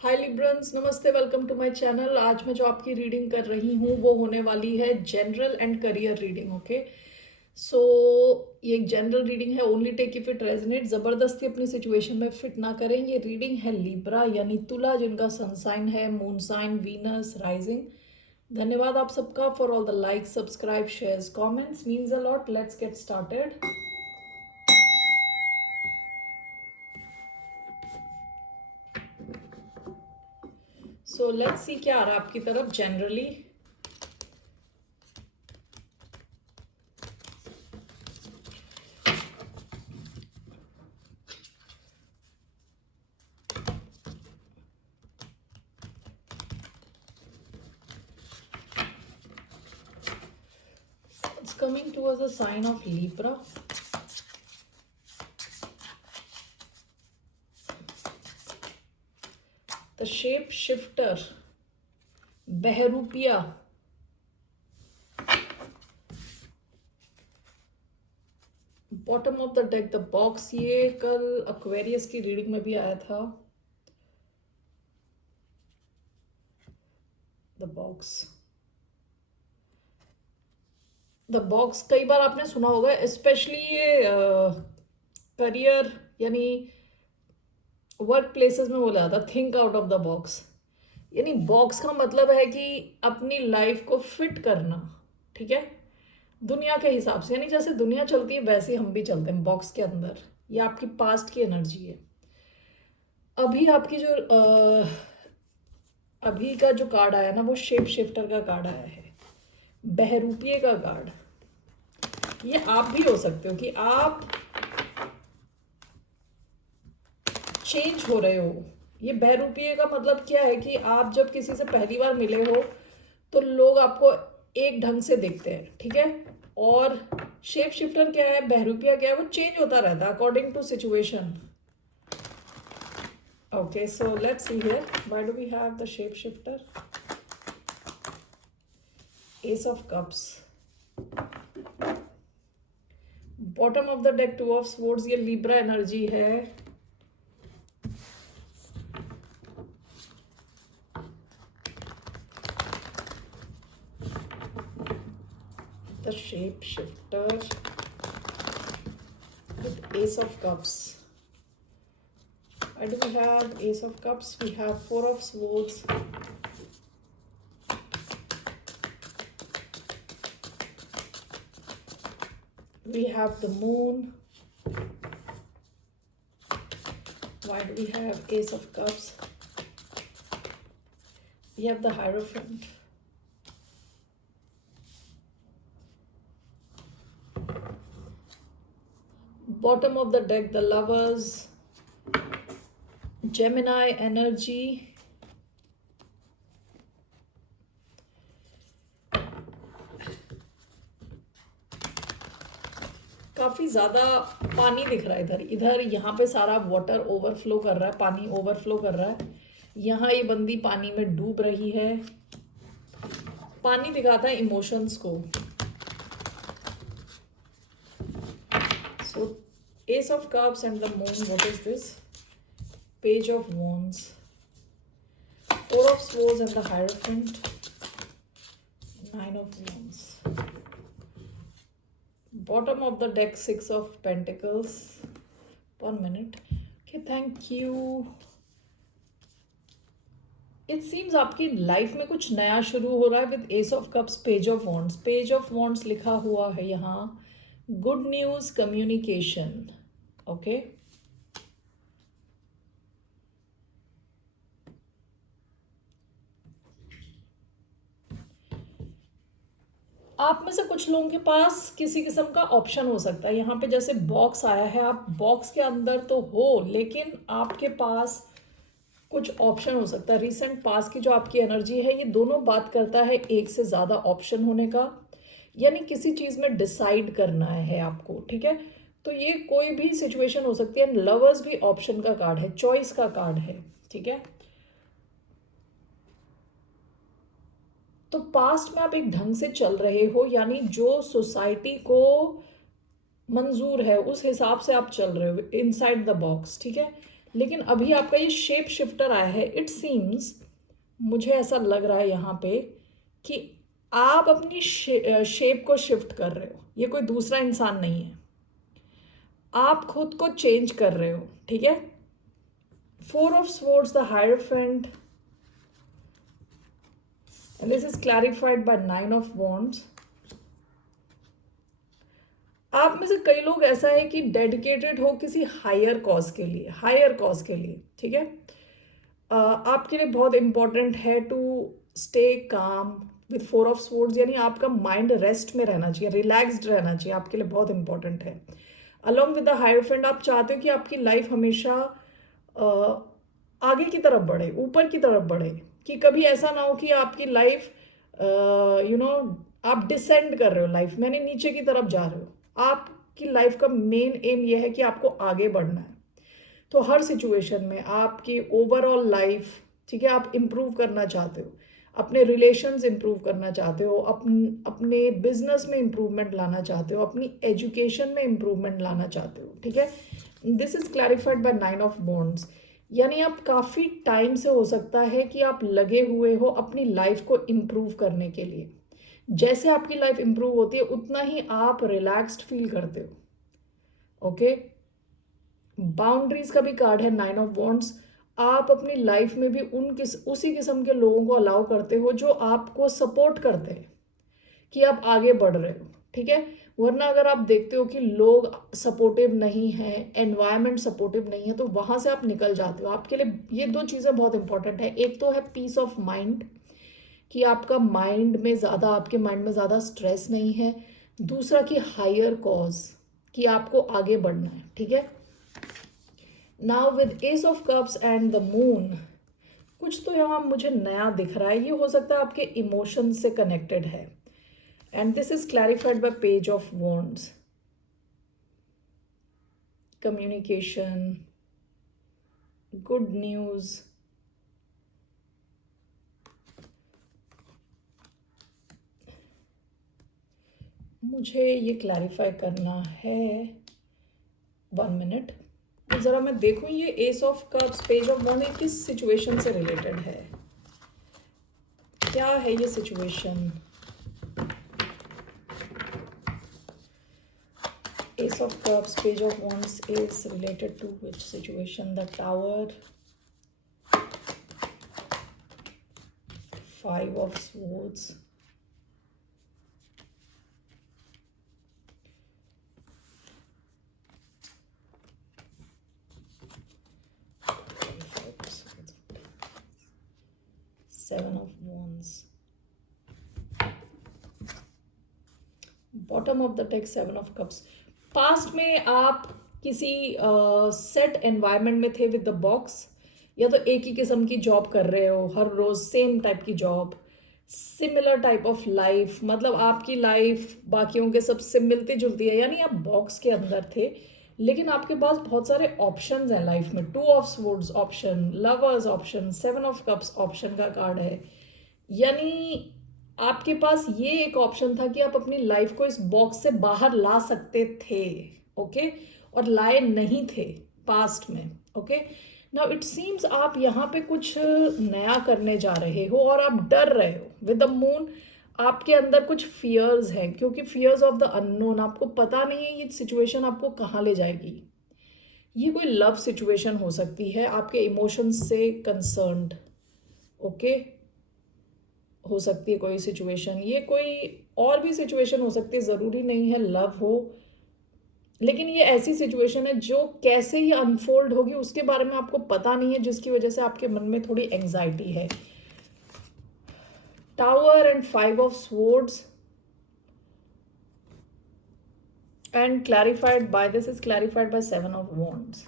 हाय Librans, नमस्ते, welcome to my channel. आज मैं जो आपकी रीडिंग कर रही हूँ वो होने वाली है general and career reading. Okay, so ये एक जनरल रीडिंग है। Only take if it resonate. ज़बरदस्ती अपनी सिचुएशन में फिट ना करें। ये रीडिंग है लिब्रा यानी तुला, जिनका सन साइन है मून साइन, वीनस, राइजिंग। धन्यवाद आप सबका for all the likes, subscribe, shares, comments, means a lot. Let's get started. So let's सी क्या आ रहा है आपकी तरफ generally. It's coming towards the sign of Libra. The shape shifter, बहरूपिया, bottom of the deck the box. ये कल Aquarius की रीडिंग में भी आया था। द बॉक्स, द बॉक्स कई बार आपने सुना होगा, स्पेशली ये करियर यानी वर्क प्लेसेस में बोला जाता think out of the box. यानी बॉक्स का मतलब है कि अपनी लाइफ को फिट करना, ठीक है, दुनिया के हिसाब से। यानी जैसे दुनिया चलती है वैसे हम भी चलते हैं बॉक्स के अंदर। ये आपकी पास्ट की एनर्जी है। अभी आपकी जो अभी का जो कार्ड आया ना वो शेप शिफ्टर का कार्ड आया है, बहरूपिये का कार्ड। ये आप भी हो सकते हो कि आप चेंज हो रहे हो। ये बहरूपिये का मतलब क्या है कि आप जब किसी से पहली बार मिले हो तो लोग आपको एक ढंग से देखते हैं, ठीक है। और शेप शिफ्टर क्या है, बहरूपिया क्या है, वो चेंज होता रहता है according to situation. Okay, so let's see here. Why do we have the shapeshifter? Ace of Cups. Bottom of the deck, Two of Swords. ये Libra energy है। The shapeshifter with Ace of Cups. Why do we have Ace of Cups? We have Four of Swords. We have the Moon. Why do we have Ace of Cups? We have the Hierophant. Bottom of the deck, the Lovers. Gemini energy. काफी ज्यादा पानी दिख रहा है इधर इधर। यहाँ पे सारा वाटर ओवरफ्लो कर रहा है, पानी ओवरफ्लो कर रहा है। यहाँ ये बंदी पानी में डूब रही है। पानी दिखाता है इमोशंस को। So ace of cups and the moon, what is this? Page of wands, four of swords and the hierophant, nine of wands. Bottom of the deck, Six of Pentacles. 1 minute. Okay, thank you. It seems आपकी life में कुछ नया शुरू हो रहा है with S of cups, page of wands. Page of wands लिखा हुआ है यहाँ, गुड न्यूज, कम्युनिकेशन। ओके, आप में से कुछ लोगों के पास किसी किस्म का ऑप्शन हो सकता है। यहाँ पे जैसे बॉक्स आया है, आप बॉक्स के अंदर तो हो लेकिन आपके पास कुछ ऑप्शन हो सकता है। रिसेंट पास की जो आपकी एनर्जी है ये दोनों बात करता है एक से ज़्यादा ऑप्शन होने का, यानी किसी चीज़ में डिसाइड करना है आपको, ठीक है। तो ये कोई भी सिचुएशन हो सकती है। लवर्स भी ऑप्शन का कार्ड है, चॉइस का कार्ड है, ठीक है। तो पास्ट में आप एक ढंग से चल रहे हो, यानी जो सोसाइटी को मंजूर है उस हिसाब से आप चल रहे हो, इनसाइड द बॉक्स, ठीक है। लेकिन अभी आपका ये शेप शिफ्टर आया है, इट सीम्स, मुझे ऐसा लग रहा है यहाँ पे कि आप अपनी शेप को शिफ्ट कर रहे हो, ये कोई दूसरा इंसान नहीं है, आप खुद को चेंज कर रहे हो, ठीक है। 4 of Swords, the hierophant, and this is clarified by 9 of Wands। आप में से कई लोग ऐसा है कि डेडिकेटेड हो किसी हायर कॉज के लिए, हायर कॉज के लिए, ठीक है। आपके लिए बहुत इंपॉर्टेंट है to stay calm with 4 of Swords, यानी आपका माइंड रेस्ट में रहना चाहिए, रिलैक्स्ड रहना चाहिए, आपके लिए बहुत इंपॉर्टेंट है। अलॉन्ग विद द हायरफेंट, आप चाहते हो कि आपकी लाइफ हमेशा आगे की तरफ बढ़े, ऊपर की तरफ बढ़े, कि कभी ऐसा ना हो कि आपकी लाइफ आप डिसेंड कर रहे हो लाइफ में, यानी नीचे की तरफ जा रहे हो। आपकी लाइफ का मेन एम ये है कि आपको आगे बढ़ना है। तो हर सिचुएशन में आपकी ओवरऑल लाइफ, ठीक है, आप इम्प्रूव करना चाहते हो, अपने रिलेशंस इम्प्रूव करना चाहते हो, अपने बिजनेस में इम्प्रूवमेंट लाना चाहते हो, अपनी एजुकेशन में इम्प्रूवमेंट लाना चाहते हो, ठीक है। This is clarified by 9 of Wands, यानी आप काफ़ी टाइम से हो सकता है कि आप लगे हुए हो अपनी लाइफ को इम्प्रूव करने के लिए। जैसे आपकी लाइफ इम्प्रूव होती है उतना ही आप रिलैक्स्ड फील करते हो, ओके। बाउंड्रीज का भी कार्ड है 9 of Wands। आप अपनी लाइफ में भी उसी किस्म के लोगों को अलाउ करते हो जो आपको सपोर्ट करते हैं कि आप आगे बढ़ रहे हो, ठीक है। वरना अगर आप देखते हो कि लोग सपोर्टिव नहीं हैं, एनवायरनमेंट सपोर्टिव नहीं है, तो वहाँ से आप निकल जाते हो। आपके लिए ये 2 चीज़ें बहुत इंपॉर्टेंट है, एक तो है पीस ऑफ माइंड, कि आपका माइंड में ज़्यादा, आपके माइंड में ज़्यादा स्ट्रेस नहीं है। दूसरा कि हायर कॉज, कि आपको आगे बढ़ना है, ठीक है। Now with S of cups and the moon, कुछ तो यहाँ मुझे नया दिख रहा है, ये हो सकता है आपके इमोशंस से कनेक्टेड है, and this is clarified bye page of wands. Communication, good news, मुझे ये क्लैरिफाई करना है, 1 मिनट। तो ज़रा मैं देखूँ ये ace of cups, page of wand, किस सिचुएशन से रिलेटेड है, क्या है ये situation. Ace of Cups, Page of Wands is related to which situation? The Tower, 5 of Swords, Seven of Wands, bottom of the deck, 7 of Cups। Past में आप किसी set environment में थे विद द बॉक्स, या तो एक ही किस्म की जॉब कर रहे हो, हर रोज़ सेम टाइप की job, similar type of life, मतलब आपकी लाइफ बाकियों के सबसे मिलती जुलती है, यानी आप बॉक्स के अंदर थे, लेकिन आपके पास बहुत सारे ऑप्शंस हैं लाइफ में। 2 of swords option, lovers option, 7 of cups option का कार्ड है, यानी आपके पास ये एक ऑप्शन था कि आप अपनी लाइफ को इस बॉक्स से बाहर ला सकते थे, ओके, और लाए नहीं थे पास्ट में, ओके। नाउ इट सीम्स आप यहाँ पे कुछ नया करने जा रहे हो और आप डर रहे हो विद द मून। आपके अंदर कुछ फियर्स हैं, क्योंकि फियर्स ऑफ द अननोन, आपको पता नहीं है ये सिचुएशन आपको कहाँ ले जाएगी। ये कोई लव सिचुएशन हो सकती है, आपके इमोशंस से कंसर्न्ड, ओके, हो सकती है कोई सिचुएशन, ये कोई और भी सिचुएशन हो सकती है, ज़रूरी नहीं है लव हो, लेकिन ये ऐसी सिचुएशन है जो कैसे ही अनफोल्ड होगी उसके बारे में आपको पता नहीं है, जिसकी वजह से आपके मन में थोड़ी एंग्जाइटी है। Tower and 5 of swords, and clarified by, this is clarified by 7 of wands.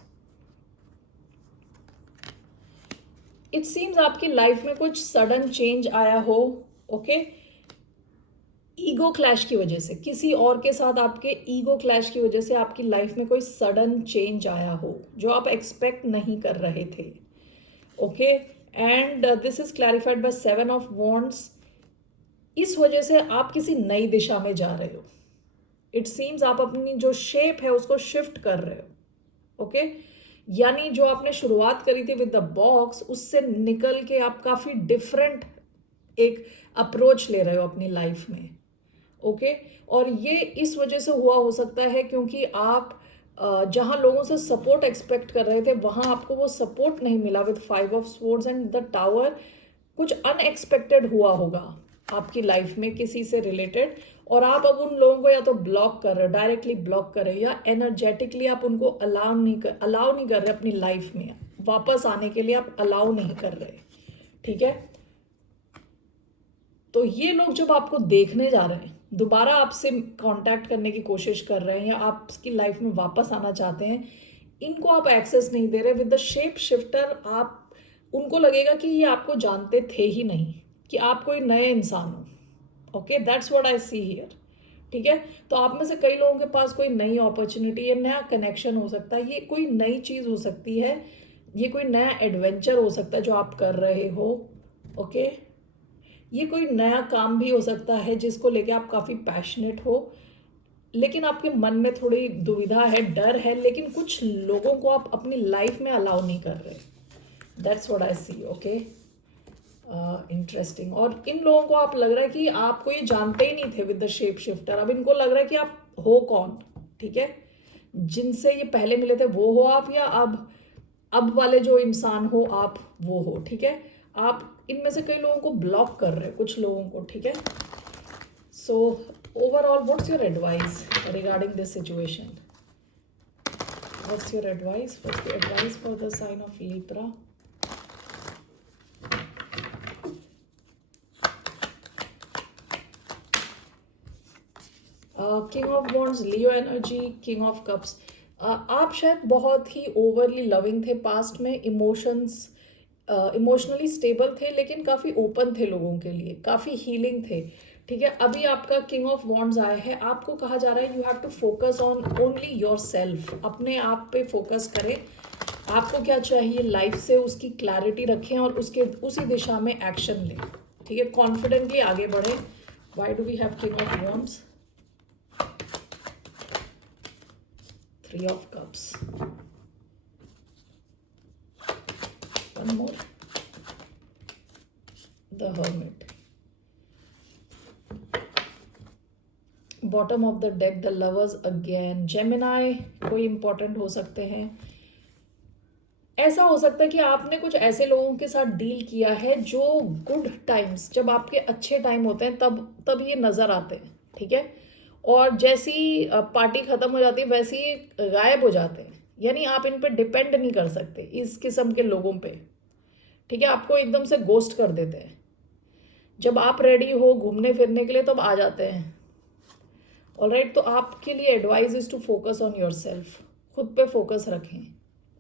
It seems आपकी लाइफ में कुछ सडन चेंज आया हो, ओके, ईगो क्लैश की वजह से, किसी और के साथ आपके ईगो क्लैश की वजह से आपकी लाइफ में कोई सडन चेंज आया हो जो आप एक्सपेक्ट नहीं कर रहे थे, okay, and this is clarified by 7 of wands. इस वजह से आप किसी नई दिशा में जा रहे हो, इट सीम्स आप अपनी जो शेप है उसको शिफ्ट कर रहे हो, ओके। यानी जो आपने शुरुआत करी थी विद द बॉक्स, उससे निकल के आप काफ़ी डिफरेंट एक अप्रोच ले रहे हो अपनी लाइफ में। ओके, और ये इस वजह से हुआ हो सकता है क्योंकि आप जहाँ लोगों से सपोर्ट एक्सपेक्ट कर रहे थे वहाँ आपको वो सपोर्ट नहीं मिला with 5 of swords and the tower. कुछ अनएक्सपेक्टेड हुआ होगा आपकी लाइफ में किसी से रिलेटेड, और आप अब उन लोगों को या तो ब्लॉक कर रहे हो, डायरेक्टली ब्लॉक कर रहे हो, या एनर्जेटिकली आप उनको अलाउ नहीं कर रहे अपनी लाइफ में वापस आने के लिए, आप अलाउ नहीं कर रहे। ठीक है, तो ये लोग जब आपको देखने जा रहे हैं, दोबारा आपसे कांटेक्ट करने की कोशिश कर रहे हैं या आपकी लाइफ में वापस आना चाहते हैं, इनको आप एक्सेस नहीं दे रहे विद द शेप शिफ्टर। आप उनको लगेगा कि ये आपको जानते थे ही नहीं, कि आप कोई नए इंसान हो। Okay, that's what I see here. ठीक है, तो आप में से कई लोगों के पास कोई नई अपॉर्चुनिटी है, नया कनेक्शन हो सकता है, ये कोई नई चीज़ हो सकती है, ये कोई नया एडवेंचर हो सकता है जो आप कर रहे हो। ओके, ये कोई नया काम भी हो सकता है जिसको लेके आप काफ़ी पैशनेट हो, लेकिन आपके मन में थोड़ी दुविधा है, डर है, लेकिन कुछ लोगों को आप अपनी लाइफ में अलाउ नहीं कर रहे। That's what I see. Okay, interesting. और इन लोगों को आप लग रहा है कि आपको ये जानते ही नहीं थे विद द शेप शिफ्टर, अब इनको लग रहा है कि आप हो कौन। ठीक है, जिनसे ये पहले मिले थे वो हो आप, या अब वाले जो इंसान हो आप वो हो। ठीक है, आप इनमें से कई लोगों को ब्लॉक कर रहे हैं, कुछ लोगों को। ठीक है, so overall what's your advice regarding this situation? What's your advice for the sign of Libra? King of wands, Leo energy, king of cups. आप शायद बहुत ही ओवरली लविंग थे पास्ट में, इमोशनली स्टेबल थे, लेकिन काफ़ी ओपन थे लोगों के लिए, काफ़ी हीलिंग थे। ठीक है, अभी आपका किंग ऑफ वॉन्ड्स आया है, आपको कहा जा रहा है you have to focus on only yourself. अपने आप पे फोकस करें, आपको क्या चाहिए लाइफ से उसकी क्लैरिटी रखें और उसी दिशा में एक्शन लें। ठीक है, कॉन्फिडेंटली आगे बढ़ें। Why do we have king of wands? 3 of cups. One more. The hermit. Bottom of the deck, the lovers again. Gemini कोई important हो सकते हैं। ऐसा हो सकता है कि आपने कुछ ऐसे लोगों के साथ डील किया है जो गुड टाइम्स, जब आपके अच्छे टाइम होते हैं तब ये नज़र आते हैं। ठीक है, और जैसी पार्टी ख़त्म हो जाती है वैसे ही गायब हो जाते हैं, यानी आप इन पे डिपेंड नहीं कर सकते इस किस्म के लोगों पे। ठीक है, आपको एकदम से गोस्ट कर देते हैं, जब आप रेडी हो घूमने फिरने के लिए तब आ जाते हैं। ऑलराइट, तो आपके लिए advice is to focus on yourself, खुद पे फोकस रखें।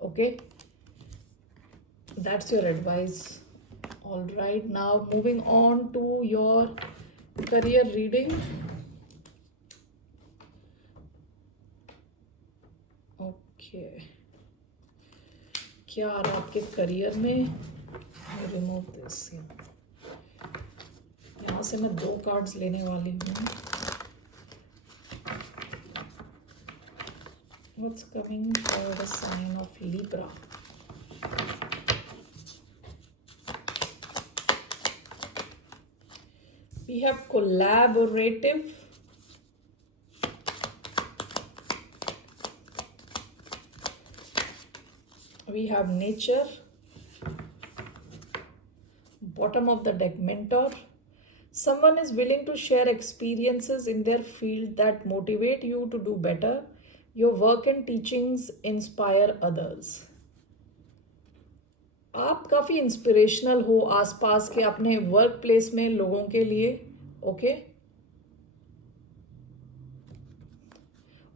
Okay, that's your advice. Alright, now moving on to your career reading. Okay, क्या आ रहा है आपके करियर में? Remove this. यहाँ से मैं 2 कार्ड्स लेने वाली हूँ। What's coming for the sign of Libra? We have collaborative. We have nature. Bottom of the deck, mentor. Someone is willing to share experiences in their field that motivate you to do better. Your work and teachings inspire others. आप काफ़ी inspirational हो आसपास के अपने work place में लोगों के लिए। ओके,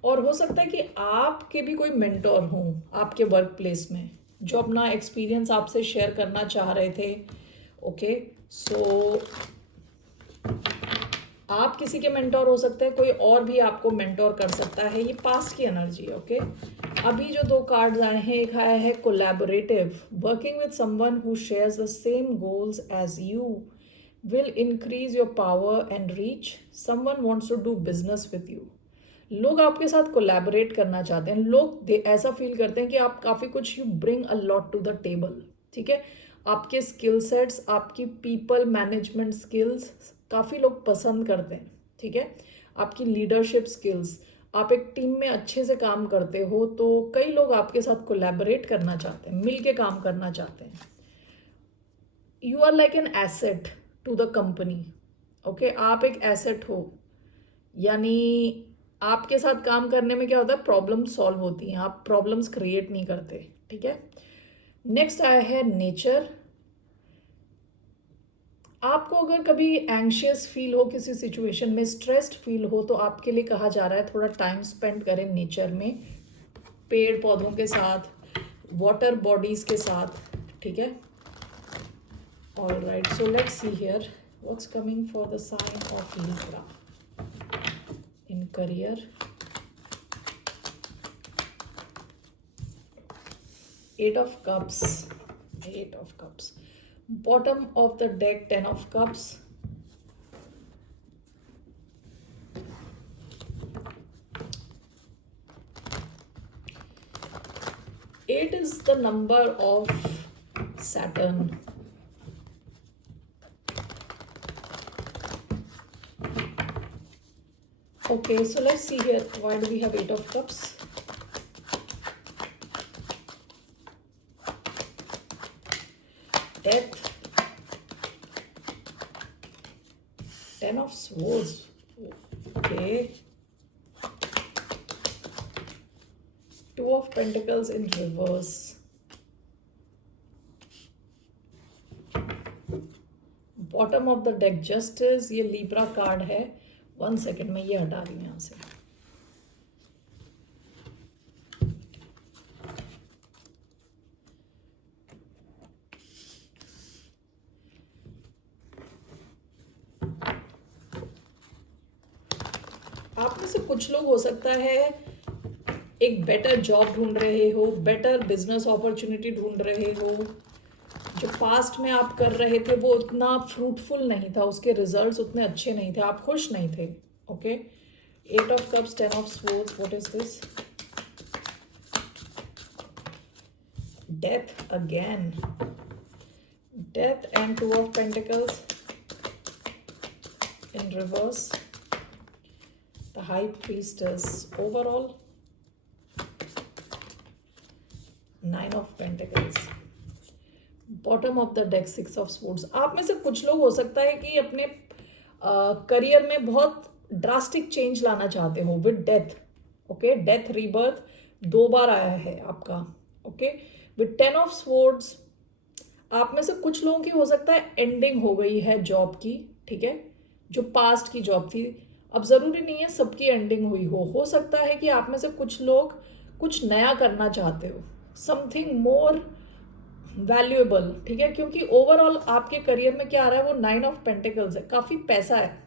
और हो सकता है कि आपके भी कोई मेंटोर हों आपके वर्क प्लेस में जो अपना एक्सपीरियंस आपसे शेयर करना चाह रहे थे। ओके, सो आप किसी के मेंटोर हो सकते हैं, कोई और भी आपको मेंटोर कर सकता है। ये पास्ट की एनर्जी है। ओके, अभी जो 2 कार्ड्स आए हैं, एक आया है collaborative, working with someone who shares the same goals as you will increase your power and reach. Someone wants to do business with you. लोग आपके साथ कोलैबोरेट करना चाहते हैं, लोग ऐसा फील करते हैं कि आप काफ़ी कुछ, you bring a lot to the table, ठीक है। आपके स्किल सेट्स, आपकी पीपल मैनेजमेंट स्किल्स काफ़ी लोग पसंद करते हैं, ठीक है। आपकी लीडरशिप स्किल्स, आप एक टीम में अच्छे से काम करते हो, तो कई लोग आपके साथ कोलैबोरेट करना चाहते हैं, मिल के काम करना चाहते हैं। You are like an asset to the company, okay. आप एक एसेट हो, यानी आपके साथ काम करने में क्या होता है, प्रॉब्लम सॉल्व होती हैं, आप प्रॉब्लम्स क्रिएट नहीं करते, ठीक है। नेक्स्ट आया है नेचर। आपको अगर कभी एंग्शियस फील हो, किसी सिचुएशन में स्ट्रेस्ड फील हो, तो आपके लिए कहा जा रहा है थोड़ा टाइम स्पेंड करें नेचर में, पेड़ पौधों के साथ, वाटर बॉडीज के साथ, ठीक है। Alright, so let's see here what's coming for the sign of Libra in career. 8 of cups, 8 of cups, bottom of the deck 10 of cups, eight is the number of Saturn. Okay, so let's see here, why do we have 8 of cups? Death, 10 of swords, okay, 2 of pentacles in reverse, bottom of the deck justice, ये Libra card है। 1 second में ये हटा रही हूँ यहाँ से। आप में से कुछ लोग हो सकता है एक बेटर जॉब ढूंढ रहे हो, बेटर बिजनेस अपॉर्चुनिटी ढूंढ रहे हो, जो पास्ट में आप कर रहे थे वो उतना फ्रूटफुल नहीं था, उसके रिजल्ट्स उतने अच्छे नहीं थे, आप खुश नहीं थे, okay. 8 of cups, 10 of swords, what is this? Death again, death and 2 of pentacles in reverse, the high priestess, overall 9 of pentacles, bottom of the deck 6 of swords. आप में से कुछ लोग हो सकता है कि अपने करियर में बहुत ड्रास्टिक चेंज लाना चाहते हो with death, okay. Death rebirth 2 बार आया है आपका, ओके। विद 10 ऑफ स्वर्ड्स, आप में से कुछ लोगों की हो सकता है एंडिंग हो गई है जॉब की, ठीक है, जो पास्ट की जॉब थी। अब ज़रूरी नहीं है सबकी एंडिंग हुई हो सकता है कि आप में से कुछ लोग कुछ नया करना चाहते हो, समथिंग मोर वैल्यूएबल, ठीक है। क्योंकि ओवरऑल आपके करियर में क्या आ रहा है, वो 9 ऑफ पेंटिकल्स है, काफ़ी पैसा है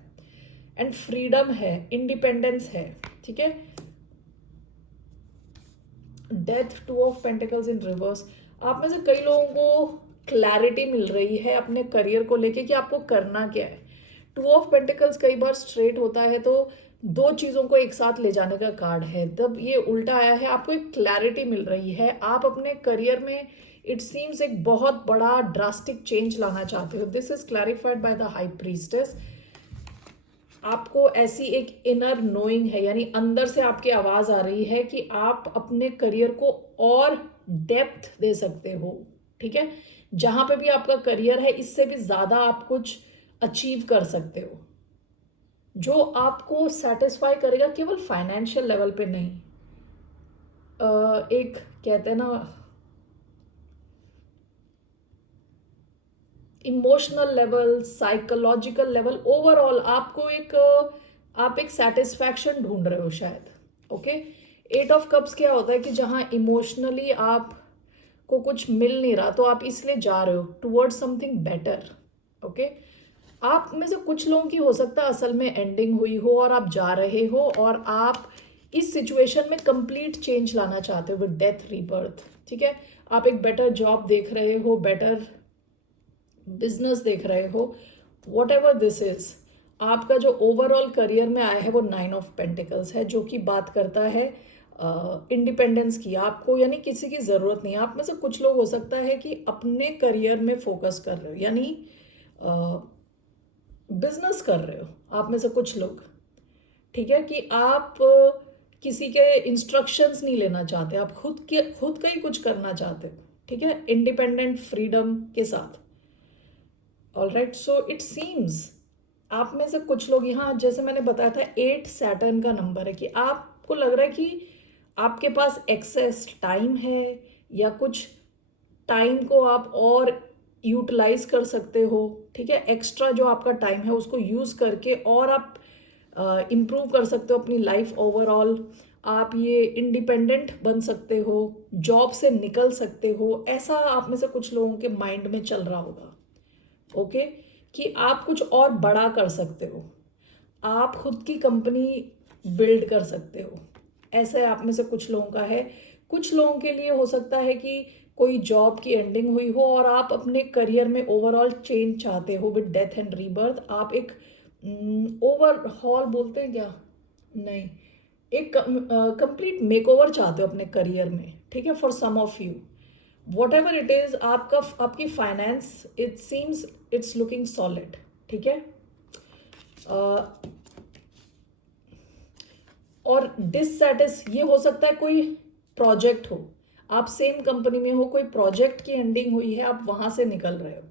एंड फ्रीडम है, इंडिपेंडेंस है, ठीक है। Death 2 of pentacles in reverse, आप में से कई लोगों को क्लैरिटी मिल रही है अपने करियर को लेके कि आपको करना क्या है। 2 ऑफ पेंटिकल्स कई बार स्ट्रेट होता है तो 2 चीज़ों को एक साथ ले जाने का कार्ड है, तब ये उल्टा आया है, आपको एक क्लैरिटी मिल रही है, आप अपने करियर में इट सीम्स एक बहुत बड़ा ड्रास्टिक चेंज लाना चाहते हो। This is clarified by the high priestess. आपको ऐसी एक इनर नोइंग है, यानी अंदर से आपकी आवाज़ आ रही है कि आप अपने करियर को और डेप्थ दे सकते हो, ठीक है। जहाँ पे भी आपका करियर है इससे भी ज़्यादा आप कुछ अचीव कर सकते हो, जो आपको सेटिस्फाई करेगा, केवल फाइनेंशियल लेवल पे नहीं। एक कहते हैं ना emotional level, psychological level, overall आपको आप एक सेटिस्फैक्शन ढूंढ रहे हो शायद, ओके। 8 ऑफ कप्स क्या होता है कि जहाँ इमोशनली आपको कुछ मिल नहीं रहा तो आप इसलिए जा रहे हो टुवर्ड्स समथिंग बेटर, ओके। आप में से कुछ लोगों की हो सकता है असल में एंडिंग हुई हो और आप जा रहे हो और आप इस सिचुएशन में कंप्लीट चेंज लाना चाहते हो विद डेथ रीबर्थ, ठीक है। आप एक बेटर जॉब देख रहे हो, बेटर बिजनेस देख रहे हो, वॉट एवर दिस इज, आपका जो ओवरऑल करियर में आया है वो 9 ऑफ पेंटिकल्स है, जो कि बात करता है इंडिपेंडेंस की। आपको यानी किसी की ज़रूरत नहीं है। आप में से कुछ लोग हो सकता है कि अपने करियर में फोकस कर रहे हो, यानी बिजनेस कर रहे हो आप में से कुछ लोग, ठीक है, कि आप किसी के इंस्ट्रक्शंस नहीं लेना चाहते, आप खुद का ही कुछ करना चाहते हो, ठीक है, इंडिपेंडेंट फ्रीडम के साथ। All right, so it seems आप में से कुछ लोग यहाँ, जैसे मैंने बताया था, 8 सैटर्न का नंबर है, कि आपको लग रहा है कि आपके पास एक्सेस टाइम है, या कुछ टाइम को आप और यूटिलाइज कर सकते हो, ठीक है, एक्स्ट्रा जो आपका टाइम है उसको यूज़ करके और आप इम्प्रूव कर सकते हो अपनी लाइफ ओवरऑल। आप ये इंडिपेंडेंट बन सकते हो, जॉब से निकल सकते हो, ऐसा आप में से कुछ लोगों के माइंड में चल रहा होगा। ओके, कि आप कुछ और बड़ा कर सकते हो, आप खुद की कंपनी बिल्ड कर सकते हो, ऐसा आप में से कुछ लोगों का है। कुछ लोगों के लिए हो सकता है कि कोई जॉब की एंडिंग हुई हो और आप अपने करियर में ओवरऑल चेंज चाहते हो विद डेथ एंड रीबर्थ। आप एक ओवरहॉल बोलते हैं क्या, नहीं, एक कंप्लीट मेकओवर चाहते हो अपने करियर में, ठीक है, for some of you whatever it is. आपकी finance it seems it's looking solid, ठीक है। और डिससेटिस ये हो सकता है कोई प्रोजेक्ट हो, आप सेम कंपनी में हो, कोई प्रोजेक्ट की एंडिंग हुई है, आप वहाँ से निकल रहे हो,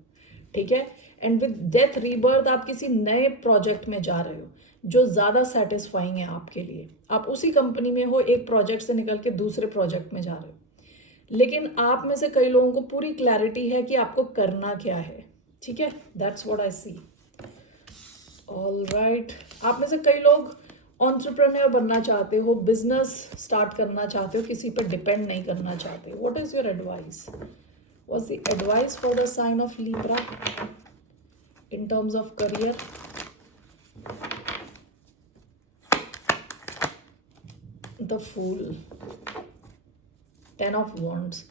ठीक है, एंड विद डेथ रीबर्थ आप किसी नए प्रोजेक्ट में जा रहे हो जो ज़्यादा सेटिस्फाइंग है आपके लिए। आप उसी कंपनी में हो, एक प्रोजेक्ट से निकल के दूसरे प्रोजेक्ट में जा रहे हो, लेकिन आप में से कई लोगों को पूरी क्लैरिटी है कि आपको करना क्या है, ठीक है, that's what I see. All right, आप में से कई लोग एंटरप्रेन्योर बनना चाहते हो, बिजनेस स्टार्ट करना चाहते हो, किसी पर डिपेंड नहीं करना चाहते। What is your advice? What's the advice for the sign of Libra in terms of career? The fool, 10 of wands.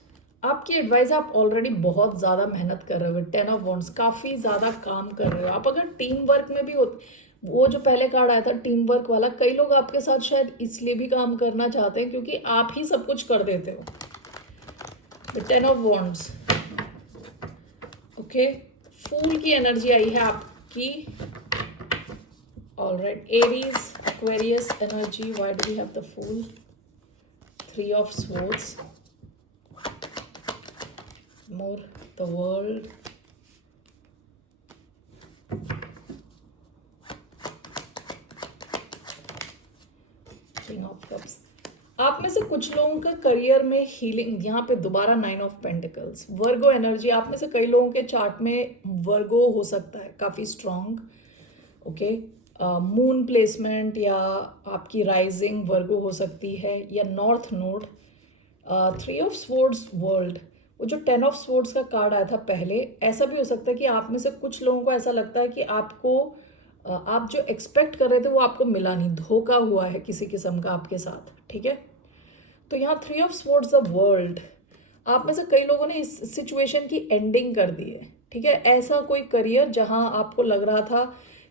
आपकी एडवाइस, आप ऑलरेडी बहुत ज़्यादा मेहनत कर रहे हो, 10 ऑफ वॉन्ड्स, काफ़ी ज़्यादा काम कर रहे हो आप। अगर टीम वर्क में भी हो, वो जो पहले कार्ड आया था टीम वर्क वाला, कई लोग आपके साथ शायद इसलिए भी काम करना चाहते हैं क्योंकि आप ही सब कुछ कर देते हो। 10 ऑफ वॉन्ड्स, ओके, फूल की एनर्जी आई है आपकी। All right, Aries Aquarius energy, why do we have the fool? 3 of swords, more the world, king of cups। आप में से कुछ लोगों का करियर में हीलिंग, यहाँ पे दोबारा 9 ऑफ पेंटिकल्स, वर्गो एनर्जी। आप में से कई लोगों के चार्ट में वर्गो हो सकता है काफ़ी स्ट्रॉन्ग, ओके, मून प्लेसमेंट या आपकी राइजिंग वर्गो हो सकती है, या north node. 3 of swords, world, वो जो 10 ऑफ स्वॉर्ड्स का कार्ड आया था पहले, ऐसा भी हो सकता है कि आप में से कुछ लोगों को ऐसा लगता है कि आपको आप जो एक्सपेक्ट कर रहे थे वो आपको मिला नहीं, धोखा हुआ है किसी किस्म का आपके साथ, ठीक है। तो यहाँ 3 ऑफ स्वॉर्ड्स, द वर्ल्ड, आप में से कई लोगों ने इस सिचुएशन की एंडिंग कर दी है, ठीक है। ऐसा कोई करियर जहाँ आपको लग रहा था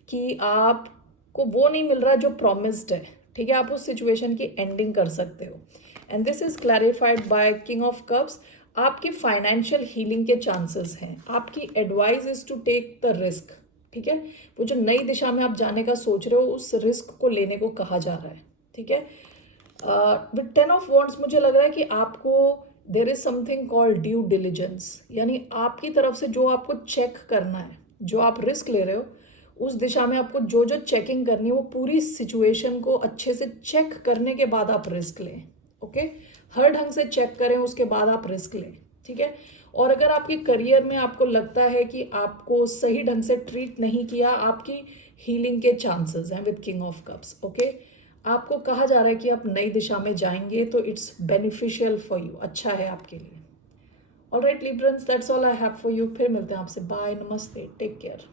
कि आपको वो नहीं मिल रहा जो प्रॉमिस्ड है, ठीक है, आप उस सिचुएशन की एंडिंग कर सकते हो। And this is clarified by king of cups. आपकी फाइनेंशियल हीलिंग के चांसेस हैं। आपकी advice is to take the risk, ठीक है, वो जो नई दिशा में आप जाने का सोच रहे हो उस रिस्क को लेने को कहा जा रहा है, ठीक है। विद 10 ऑफ वॉन्ड्स मुझे लग रहा है कि आपको there is something called due diligence, यानी आपकी तरफ से जो आपको चेक करना है, जो आप रिस्क ले रहे हो उस दिशा में आपको जो जो चेकिंग करनी है वो पूरी सिचुएशन को अच्छे से चेक करने के बाद आप रिस्क लें, ओके, हर ढंग से चेक करें, उसके बाद आप रिस्क लें, ठीक है। और अगर आपके करियर में आपको लगता है कि आपको सही ढंग से ट्रीट नहीं किया, आपकी हीलिंग के चांसेस हैं with king of cups, okay. आपको कहा जा रहा है कि आप नई दिशा में जाएंगे तो इट्स बेनिफिशियल फॉर यू, अच्छा है आपके लिए। All right Librans, that's all I have for you. फिर मिलते हैं आपसे, बाय, नमस्ते, टेक केयर।